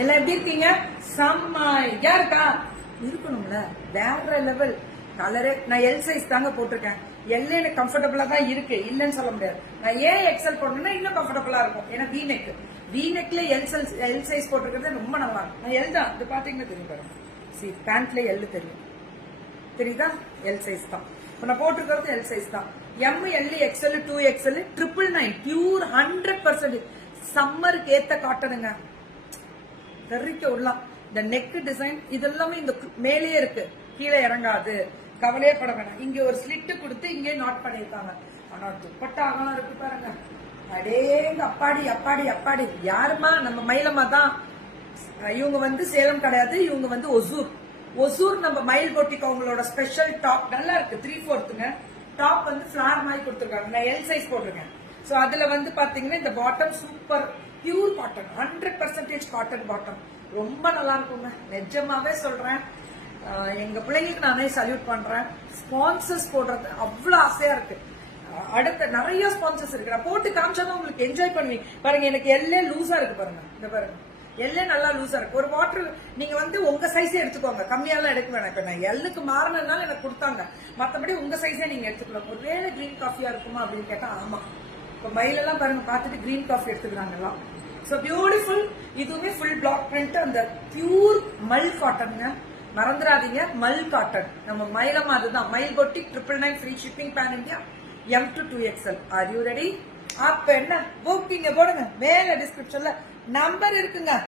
எல்லாம் எப்படி இருக்கீங்க? செம்மையா இருக்கா? இருக்கணும்ல, வேற லெவல் கலரே. நான் எல் சைஸ் தாங்க போட்டிருக்கேன். எல் எனக்கு கம்ஃபர்டபுளா தான் இருக்கு, இல்லன்னு சொல்ல முடியாது. நான் ஏன் எக்ஸல் போடணும்னா இன்னும் கம்ஃபர்டபுளா இருக்கும். ஏன்னா வி நெக்ல எல் சைஸ் போட்டிருக்கிறது ரொம்ப நல்லா இருக்கும். நான் எல் தான், இது பாத்தீங்கன்னா தெரியும் பாருங்க. சரி, பேண்ட்ல எல் தெரியும், தெரியுதா? எல் சைஸ் தான் இப்ப நான் போட்டிருக்கிறது. எல் சைஸ் தான். M, L, XL, 2XL, 999 pure 100% சம்மருக்கு ஏத்த காட்டனுங்க. தெரிக்க உள்ளலாம். இந்த நெக் டிசைன் இதெல்லாமே இந்த மேலேயே இருக்கு, கீழே இறங்காது. கவலையே பட வேணாம். இங்க ஒரு ஸ்லிட் கொடுத்து இங்கே நாட் பண்ணிருக்காங்க. ஆனா துப்பட்டாகலாம் இருக்கு பாருங்க. அடேங்க அப்பாடி அப்பாடி அப்பாடி. யாருமா? நம்ம மயிலம்மா தான். இவங்க வந்து சேலம் கிடையாது, இவங்க வந்து ஒசூர் நம்ம மயில் போட்டிக்கு அவங்களோட ஸ்பெஷல் டாப் நல்லா இருக்கு. 3/4 டாப் வந்து ஃபிளார் மாதிரி கொடுத்துருக்காங்க. நான் எல் சைஸ் போட்டிருக்கேன். சோ அதுல வந்து பாத்தீங்கன்னா இந்த bottom super pure cotton, 100% cotton bottom. ரொம்ப நல்லா இருக்குங்க, நிஜமாவே சொல்றேன். எங்க பிள்ளைங்களுக்கு நானே சல்யூட் பண்றேன். ஸ்பான்சர்ஸ் போடுறது அவ்வளவு ஆசையா இருக்கு. அடுத்த நிறைய ஸ்பான்சர்ஸ் இருக்கு. நான் போட்டு காமிச்சாதான் உங்களுக்கு என்ஜாய் பண்ணுவீங்க. பாருங்க, எனக்கு எல்லே லூசா இருக்கு பாருங்க. இந்த பாருங்க, எல்லே நல்லா லூசா இருக்கு. ஒரு வாட்டர் நீங்க வந்து உங்க சைஸே எடுத்துக்கோங்க, கம்மியாலாம் எடுக்க வேணாம். இப்ப நான் எல்லுக்கு மாறினதுனால எனக்கு கொடுத்தாங்க. மத்தபடி உங்க சைஸே நீங்க எடுத்துக்கலாம். ஒருவேளை கிரீன் காஃபியா இருக்குமா அப்படின்னு கேட்டா ஆமா. இப்ப மயிலெல்லாம் பாருங்க பார்த்துட்டு கிரீன் காஃபி எடுத்துக்கிறாங்க எல்லாம். So beautiful. இதுவுமே ஃபுல் பிளாக் பிரிண்ட், அந்த பியூர் மல் காட்டனுங்க. மறந்துடாதீங்க, மல் காட்டன். நம்ம மயிலமா அதுதான். Mayil Potti 999 free shipping pan India. M to 2XL. Are you ready? அப்ப என்ன புக்கிங்க போடுங்க. மேல டிஸ்கிரிப்ஷன்ல நம்பர் இருக்குங்க.